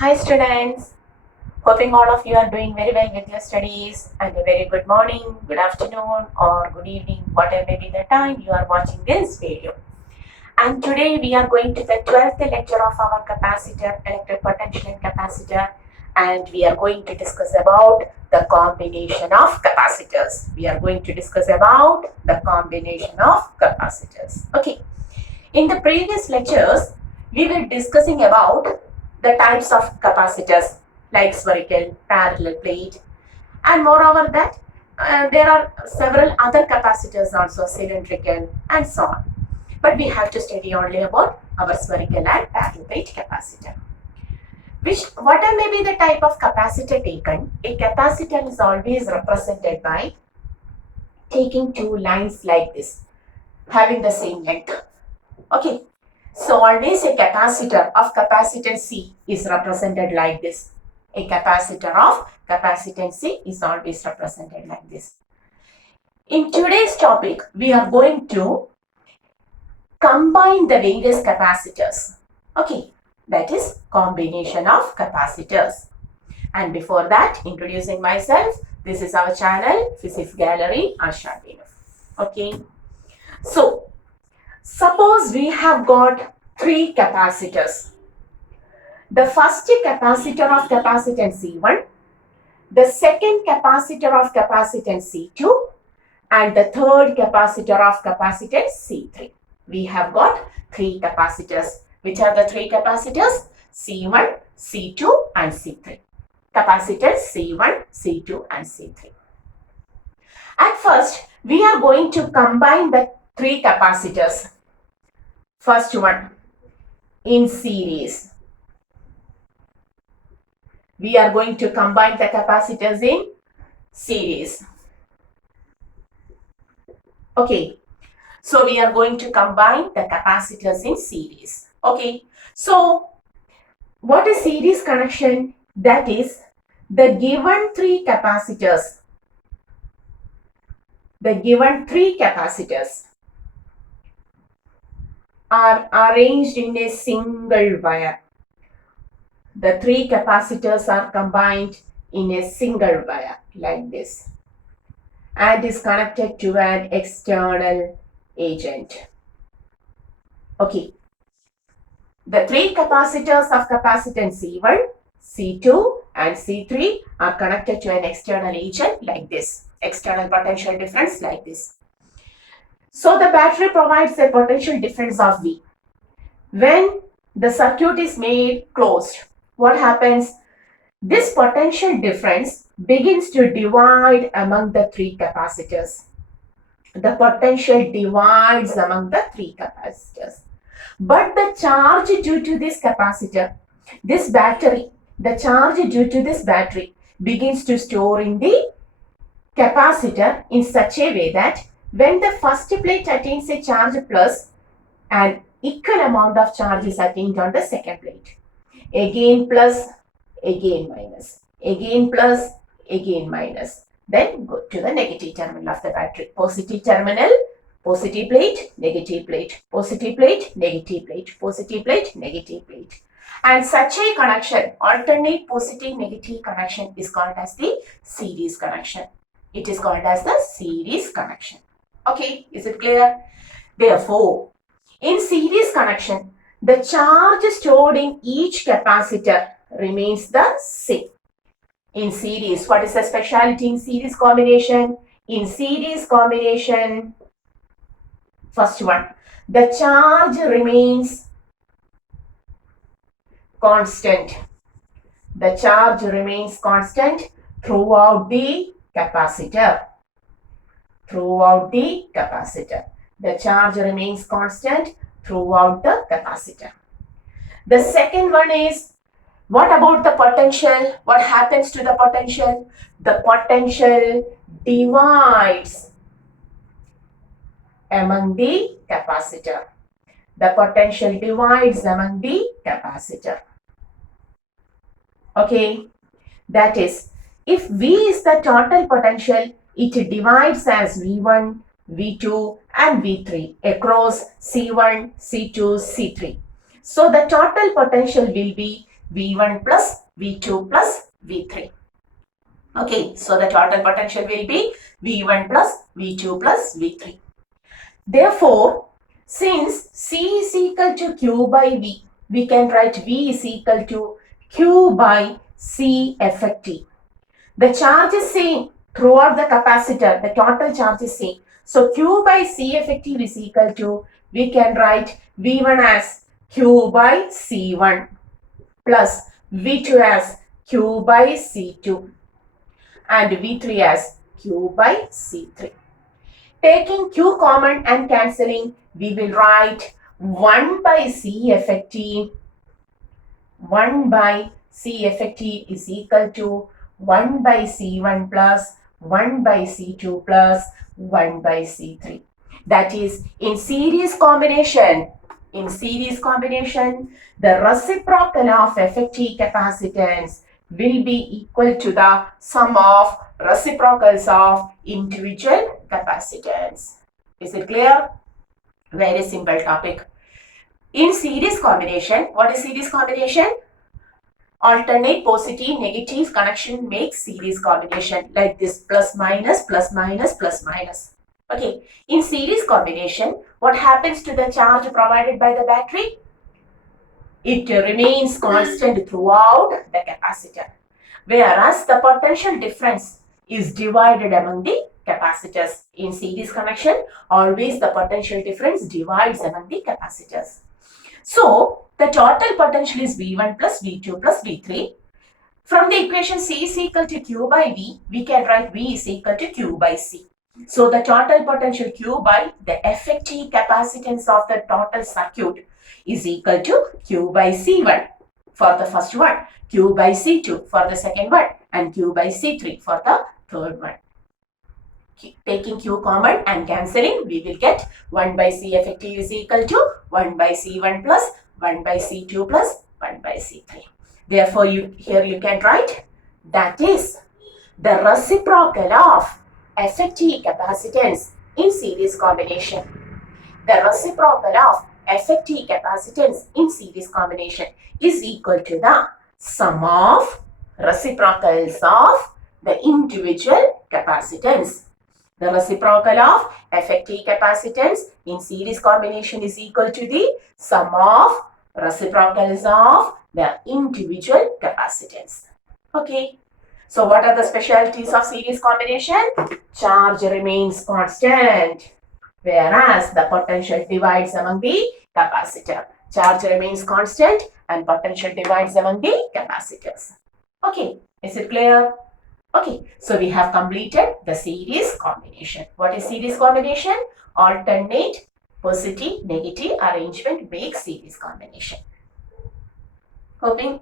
Hi students, hoping all of you are doing very well with your studies and a very good morning, good afternoon or good evening, whatever may be the time you are watching this video. And today we are going to the 12th lecture of our capacitor, electric potential and capacitor, and we are going to discuss about the combination of capacitors. We are going to discuss about the combination of capacitors. Okay. In the previous lectures, we were discussing about the types of capacitors like spherical, parallel plate, and moreover that there are several other capacitors also, cylindrical and so on. But we have to study only about our spherical and parallel plate capacitor. Whatever may be the type of capacitor taken, a capacitor is always represented by taking two lines like this, having the same length. Okay, so always a capacitor of capacitance C is represented like this. A capacitor of capacitance C is always represented like this. In today's topic, we are going to combine the various capacitors. Okay, that is combination of capacitors. And before that, introducing myself, this is our channel, Physics Gallery, Asha Denu. Okay, so suppose we have got three capacitors. The first capacitor of capacitance C1, the second capacitor of capacitance C2, and the third capacitor of capacitance C3. We have got three capacitors. Which are the three capacitors? C1, C2, and C3. Capacitors C1, C2, and C3. At first, we are going to combine the three capacitors. First one, in series. We are going to combine the capacitors in series. Okay, so we are going to combine the capacitors in series. Okay, so what is series connection? That is the given three capacitors. The given three capacitors are arranged in a single wire. The three capacitors are combined in a single wire like this and is connected to an external agent. Okay. The three capacitors of capacitance C1, C2 and C3 are connected to an external agent like this. External potential difference like this. So the battery provides a potential difference of V. When the circuit is made closed, what happens? This potential difference begins to divide among the three capacitors. The potential divides among the three capacitors. But the charge due to this capacitor, this battery, the charge due to this battery begins to store in the capacitor in such a way that when the first plate attains a charge plus, an equal amount of charge is attained on the second plate. Again plus, again minus, again plus, again minus. Then go to the negative terminal of the battery. Positive terminal, positive plate, negative plate, positive plate, negative plate, positive plate, negative plate. And such a connection, alternate positive negative connection, is called as the series connection. It is called as the series connection. Okay, is it clear? Therefore, in series connection, the charge stored in each capacitor remains the same. In series, what is the specialty in series combination? In series combination, first one, the charge remains constant. The charge remains constant throughout the capacitor. Throughout the capacitor. The charge remains constant throughout the capacitor. The second one is, what about the potential? What happens to the potential? The potential divides among the capacitor. The potential divides among the capacitor. Okay, that is, if V is the total potential, it divides as V1, V2 and V3 across C1, C2, C3. So the total potential will be V1 plus V2 plus V3. Okay, so the total potential will be V1 plus V2 plus V3. Therefore, since C is equal to Q by V, we can write V is equal to Q by C effective. The charge is same throughout the capacitor. The total charge is same. So Q by C effective is equal to, we can write V1 as Q by C1 plus V2 as Q by C2 and V3 as Q by C3. Taking Q common and cancelling, we will write 1 by C effective. 1 by C effective is equal to 1 by C1 plus 1 by C2 plus 1 by C3. That is, in series combination, the reciprocal of effective capacitance will be equal to the sum of reciprocals of individual capacitance. Is it clear? Very simple topic. In series combination, what is series combination? Alternate positive negative connection makes series combination, like this, plus minus plus minus plus minus. Okay, in series combination, what happens to the charge provided by the battery? It remains constant throughout the capacitor, whereas the potential difference is divided among the capacitors. In series connection, always the potential difference divides among the capacitors. So, the total potential is V1 plus V2 plus V3. From the equation C is equal to Q by V, we can write V is equal to Q by C. So, the total potential Q by the effective capacitance of the total circuit is equal to Q by C1 for the first one, Q by C2 for the second one, and Q by C3 for the third one. Taking Q common and cancelling, we will get 1 by C effective is equal to 1 by C1 plus 1 by C2 plus 1 by C3. Therefore, here you can write, that is the reciprocal of effective capacitance in series combination. The reciprocal of effective capacitance in series combination is equal to the sum of reciprocals of the individual capacitance. The reciprocal of effective capacitance in series combination is equal to the sum of reciprocals of the individual capacitance. Okay. So what are the specialties of series combination? Charge remains constant, whereas the potential divides among the capacitor. Charge remains constant and potential divides among the capacitors. Okay. Is it clear? Okay, so we have completed the series combination. What is series combination? Alternate positive negative arrangement makes series combination. Hoping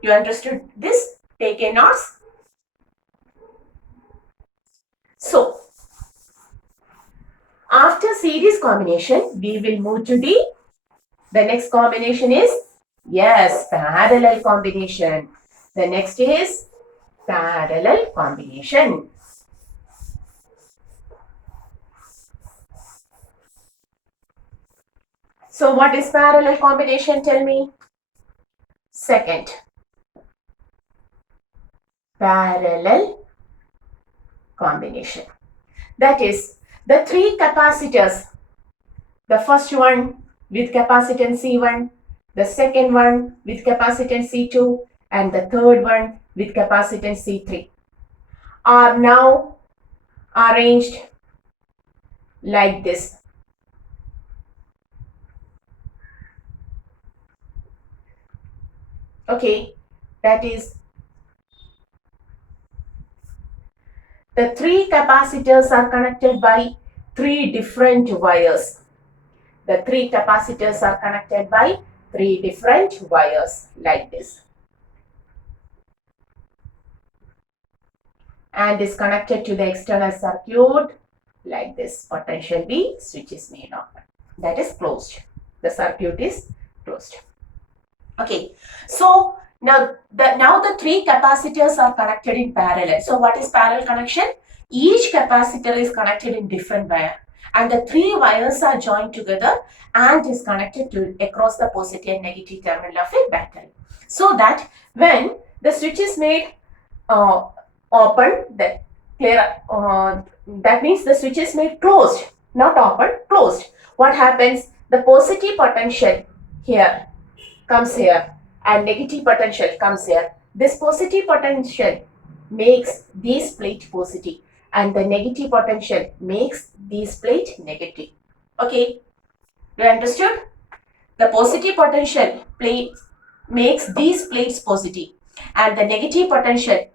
you understood this. Take a notes. So, after series combination, we will move to the next combination is, yes, parallel combination. The next is parallel combination. So what is parallel combination? Tell me. Second, parallel combination. That is, the three capacitors, the first one with capacitance C1, the second one with capacitance C2, and the third one with capacitance C3 are now arranged like this. Okay, that is, the three capacitors are connected by three different wires. The three capacitors are connected by three different wires like this, and is connected to the external circuit like this. Potential B, switch is made on. That is closed. The circuit is closed. Okay, so now the three capacitors are connected in parallel. So what is parallel connection? Each capacitor is connected in different wire, and the three wires are joined together and is connected to across the positive and negative terminal of a battery. So that when the switch is made open, that means the switch is made closed, not open, closed. What happens? The positive potential here comes here and negative potential comes here. This positive potential makes this plate positive and the negative potential makes this plate negative. Okay, you understood? The positive potential plate makes these plates positive and the negative potential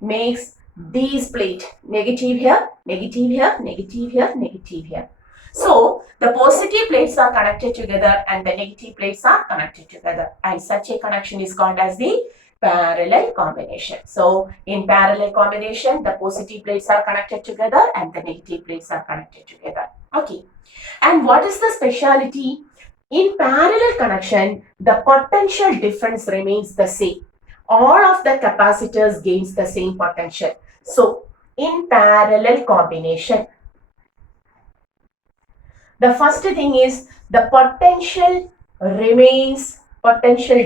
makes these plate negative here, negative here, negative here, negative here. So the positive plates are connected together and the negative plates are connected together, and such a connection is called as the parallel combination. So in parallel combination, the positive plates are connected together and the negative plates are connected together. Okay. And what is the speciality? In parallel connection, the potential difference remains the same. All of the capacitors gains the same potential. So in parallel combination, the first thing is the potential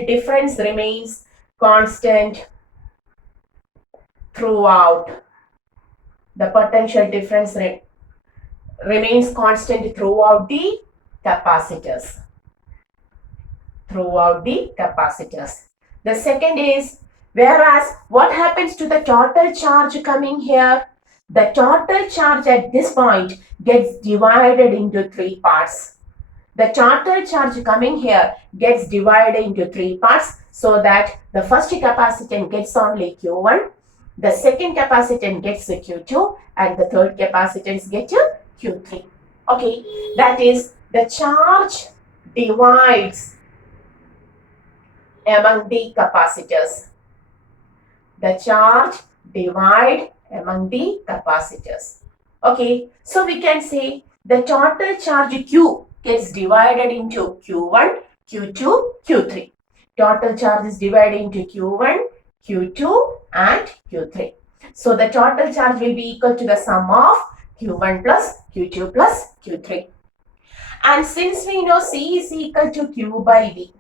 difference remains constant throughout. The potential difference remains constant throughout the capacitors. The second is, whereas what happens to the total charge coming here? The total charge at this point gets divided into three parts. The total charge coming here gets divided into three parts, so that the first capacitance gets only Q1, the second capacitance gets Q2, and the third capacitance gets Q3. Okay, that is the charge divides among the capacitors. The charge divide among the capacitors. Okay, so we can say the total charge Q gets divided into Q1, Q2, Q3. Total charge is divided into Q1, Q2 and Q3. So the total charge will be equal to the sum of Q1 plus Q2 plus Q3. And since we know C is equal to Q by V,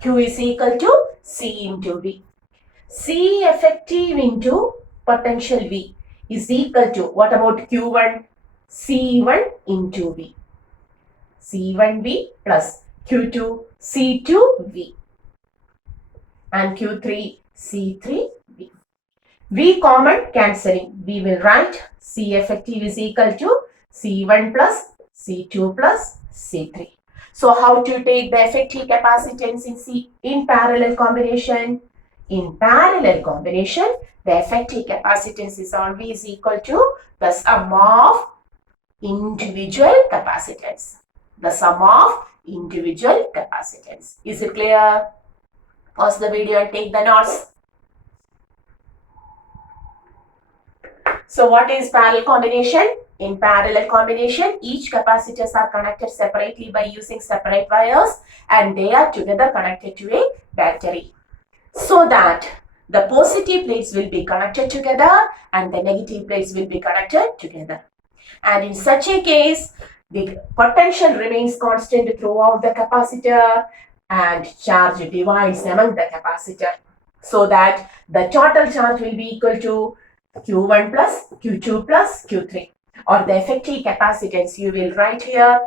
Q is equal to C into V. C effective into potential V is equal to, what about Q1? C1 into V. C1V plus Q2 C2V and Q3 C3V. V common cancelling. We will write C effective is equal to C1 plus C2 plus C3. So how to take the effective capacitance in parallel combination? In parallel combination, the effective capacitance is always equal to the sum of individual capacitance. The sum of individual capacitance. Is it clear? Pause the video and take the notes. So what is parallel combination? In parallel combination, each capacitors are connected separately by using separate wires and they are together connected to a battery. So that the positive plates will be connected together and the negative plates will be connected together. And in such a case, the potential remains constant throughout the capacitor and charge divides among the capacitor. So that the total charge will be equal to Q1 plus Q2 plus Q3, or the effective capacitance you will write here,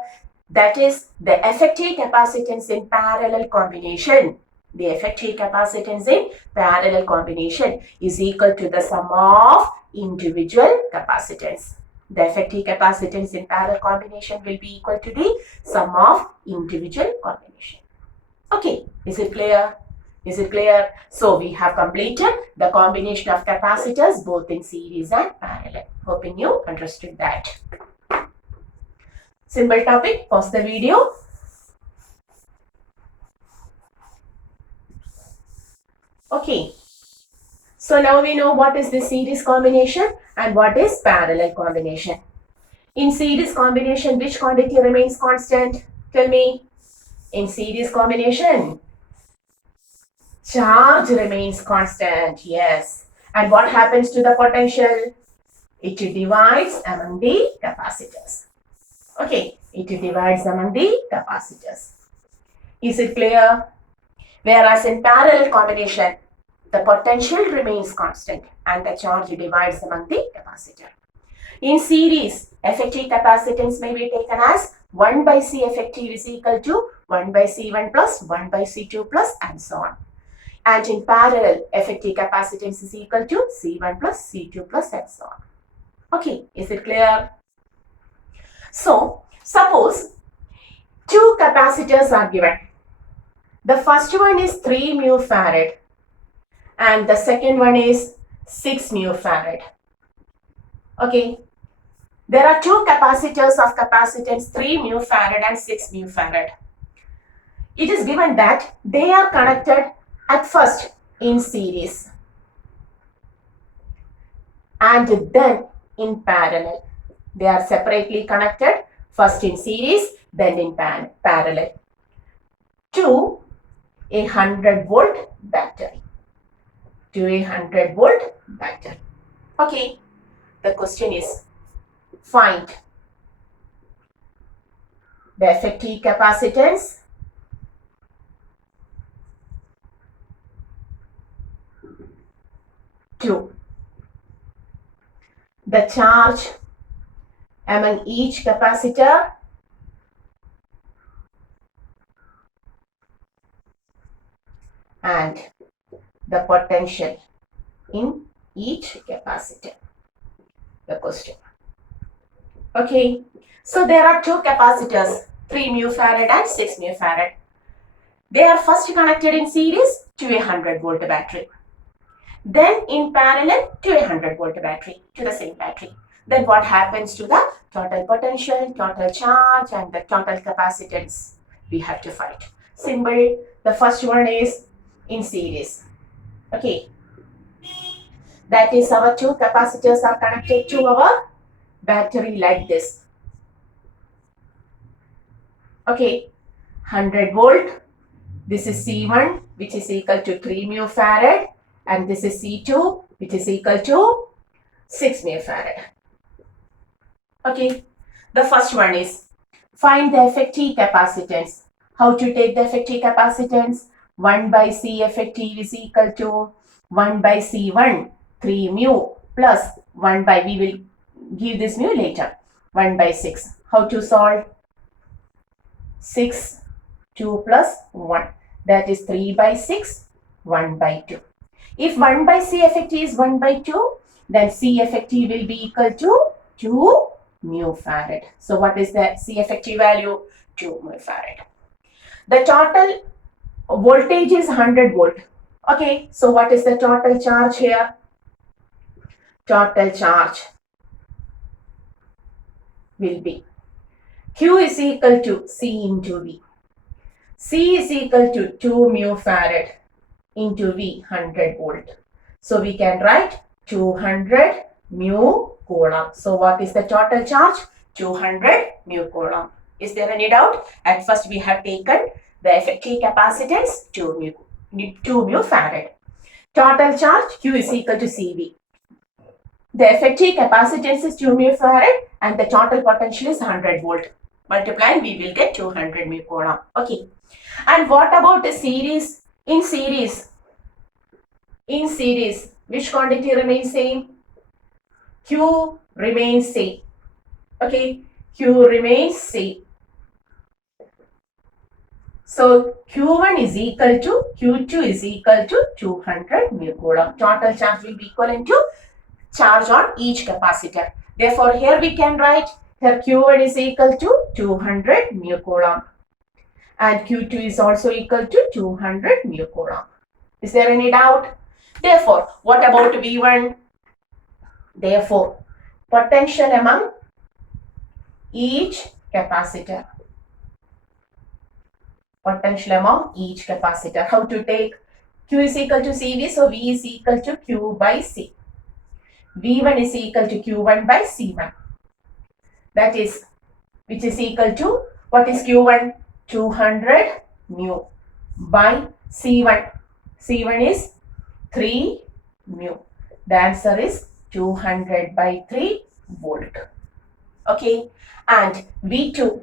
that is the effective capacitance in parallel combination. The effective capacitance in parallel combination is equal to the sum of individual capacitance. The effective capacitance in parallel combination will be equal to the sum of individual combination. Okay, is it clear? Is it clear? So we have completed the combination of capacitors both in series and parallel. Hoping you understood that. Simple topic, pause the video. Okay. So now we know what is the series combination and what is parallel combination. In series combination, which quantity remains constant? Tell me. In series combination, charge remains constant, yes. And what happens to the potential? It divides among the capacitors. Okay, it divides among the capacitors. Is it clear? Whereas in parallel combination, the potential remains constant and the charge divides among the capacitor. In series, effective capacitance may be taken as 1 by C effective is equal to 1 by C1 plus 1 by C2 plus and so on. And in parallel, effective capacitance is equal to C1 plus C2 plus and so on. Okay, is it clear? So, suppose two capacitors are given. The first one is 3 mu farad and the second one is 6 mu farad. Okay, there are two capacitors of capacitance 3 mu farad and 6 mu farad. It is given that they are connected at first in series and then in parallel. They are separately connected, first in series, then in parallel to a 100-volt battery. Okay, the question is find the effective capacitance to the charge among each capacitor and the potential in each capacitor. The question. Okay, so there are two capacitors, 3 mu farad and 6 mu farad. They are first connected in series to a 100-volt battery. Then in parallel to a 100-volt battery, to the same battery. Then what happens to the total potential, total charge and the total capacitance? We have to find. Simple. The first one is in series. Okay. That is our two capacitors are connected to our battery like this. Okay. 100-volt. This is C1 which is equal to 3 mu farad and this is C2 which is equal to 6 mu farad. Okay, the first one is find the effective capacitance. How to take the effective capacitance? 1 by C effective is equal to 1 by C1, 3 mu plus 1 by, we will give this mu later, 1 by 6. How to solve? 6, 2 plus 1. That is 3 by 6, 1 by 2. If 1 by C effective is 1 by 2, then C effective will be equal to 2 mu farad. So what is the C effective value? 2 mu farad. The total voltage is 100 volt. Okay, so what is the total charge here? Total charge will be Q is equal to C into V. C is equal to 2 mu farad into V, 100 volt. So we can write 200 mu coulomb. So what is the total charge? 200 mu coulomb. Is there any doubt? At first we have taken the effective capacitance 2 mu farad. Total charge Q is equal to CV. The effective capacitance is 2 mu farad and the total potential is 100 volt. Multiplying, we will get 200 mu coulomb. Okay. And what about the series? In series, which quantity remains same? Q remains same. Okay, Q remains same. So Q1 is equal to Q2 is equal to 200 mu coulomb. Total charge will be equivalent to charge on each capacitor. Therefore, here we can write here Q1 is equal to 200 mu coulomb and Q2 is also equal to 200 mu coulomb. Is there any doubt? Therefore, what about V1? Therefore, potential among each capacitor. Potential among each capacitor. How to take? Q is equal to CV, so V is equal to Q by C. V1 is equal to Q1 by C1. That is, which is equal to, what is Q1? 200 mu by C1. C1 is 3 mu. The answer is 200 by 3 volt. Okay, and V2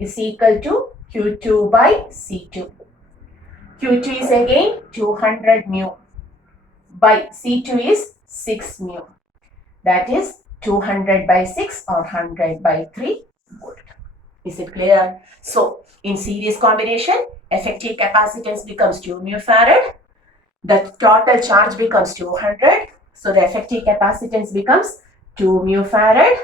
is equal to Q2 by C2. Q2 is again 200 mu by C2 is 6 mu. That is 200 by 6 or 100 by 3 volt. Is it clear? So, in series combination, effective capacitance becomes 2 mu farad. The total charge becomes 200. So, the effective capacitance becomes 2 mu farad.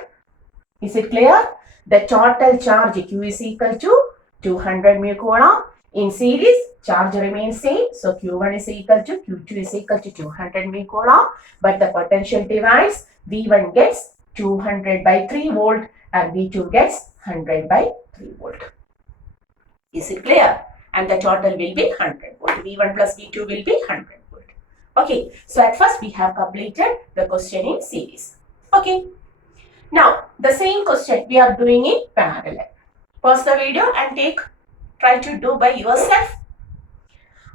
Is it clear? The total charge Q is equal to 200 mu coulomb. In series, charge remains same. So, Q1 is equal to Q2 is equal to 200 mu coulomb. But the potential divides. V1 gets 200 by 3 volt and V2 gets 100 by 3 volt. Is it clear? And the total will be 100 volt. V1 plus V2 will be 100 volt. Okay. So, at first we have completed the question in series. Okay. Now, the same question we are doing in parallel. Pause the video and try to do by yourself.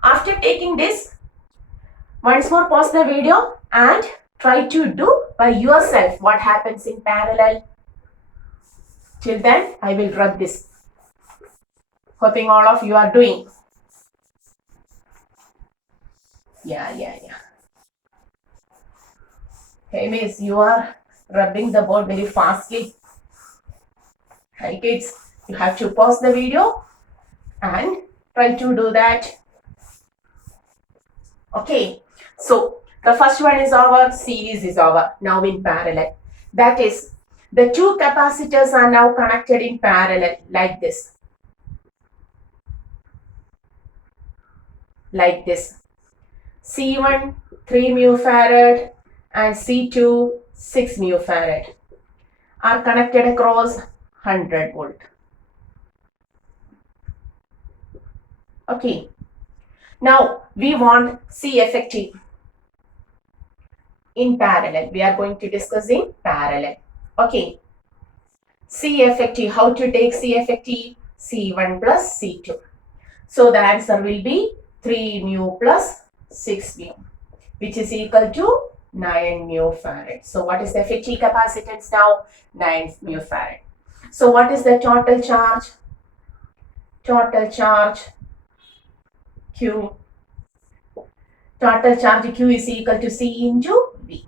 After taking this, once more pause the video and try to do by yourself what happens in parallel. Till then, I will rub this. Hoping all of you are doing. Yeah. Hey miss, you are rubbing the board very fastly. Hi kids, you have to pause the video and try to do that. Okay, so the first one is over, series is over. Now in parallel. That is, the two capacitors are now connected in parallel like this. Like this. C1 3 mu farad and C2 6 mu farad are connected across 100 volt. Okay. Now we want C effective in parallel. We are going to discuss in parallel. Okay. C effective. How to take C effective? C1 plus C2. So the answer will be 3 mu plus 6 mu, which is equal to 9 mu farad. So what is the effective capacitance now? 9 mu farad. So what is the total charge? Total charge Q. Total charge Q is equal to C into V.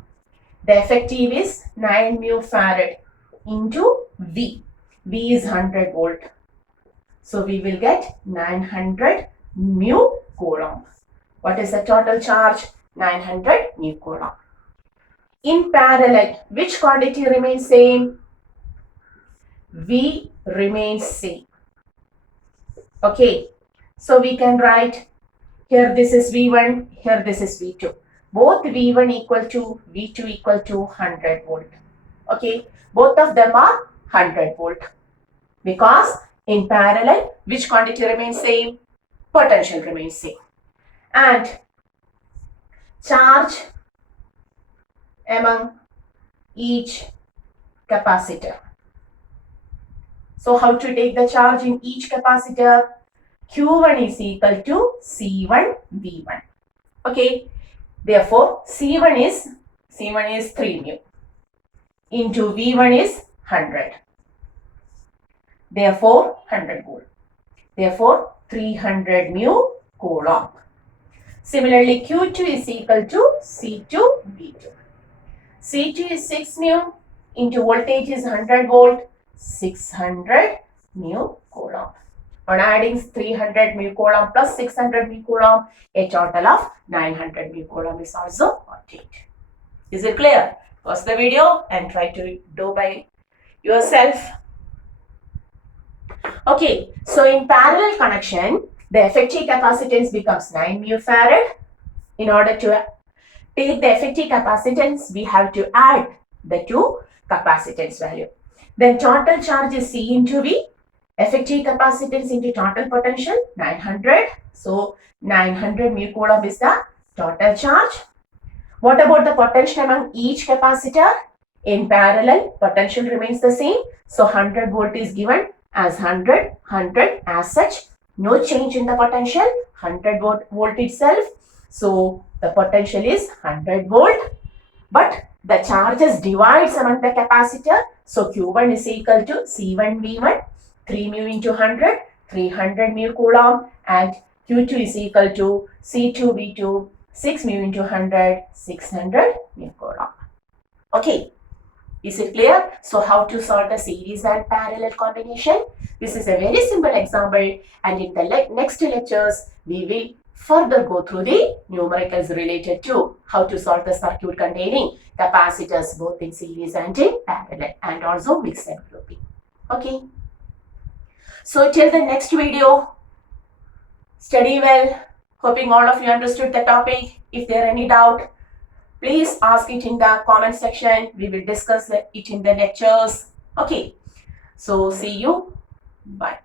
The effective is 9 mu farad into V. V is 100 volt. So we will get 900 mu coulomb. What is the total charge? 900 mu coulomb. In parallel, which quantity remains same? V remains same. Okay. So we can write here this is V1, here this is V2. Both V1 equal to V2 equal to 100 volt. Okay. Both of them are 100 volt. Because in parallel, which quantity remains same? Potential remains same. And charge among each capacitor. So how to take the charge in each capacitor? Q1 is equal to C1 V1. Okay. Therefore, C1 is 3 mu into V1 is 100. Therefore, 100 volt. Therefore, 300 mu coulomb. Similarly, Q2 is equal to C2 V2. C2 is 6 mu into voltage is 100 volt, 600 mu coulomb. On adding 300 mu coulomb plus 600 mu coulomb, a total of 900 mu coulomb is also obtained. Is it clear? Pause the video and try to do by yourself. Okay, so in parallel connection, the effective capacitance becomes 9 mu farad. In order to take the effective capacitance, we have to add the two capacitance value. Then total charge is C into V. Effective capacitance into total potential 900. So 900 mu coulomb is the total charge. What about the potential among each capacitor? In parallel, potential remains the same. So 100 volt is given as 100 as such. No change in the potential. 100 volt itself. So the potential is 100 volt. But the charges divides among the capacitor. So Q1 is equal to C1 V1. 3 mu into 100, 300 mu coulomb, and Q2 is equal to C2V2, 6 mu into 100, 600 mu coulomb. Okay, is it clear? So how to solve the series and parallel combination? This is a very simple example, and in the next lectures, we will further go through the numericals related to how to solve the circuit containing capacitors both in series and in parallel, and also mixed grouping. Okay. So till the next video, study well. Hoping all of you understood the topic. If there are any doubt, please ask it in the comment section. We will discuss it in the lectures. Okay. So see you. Bye.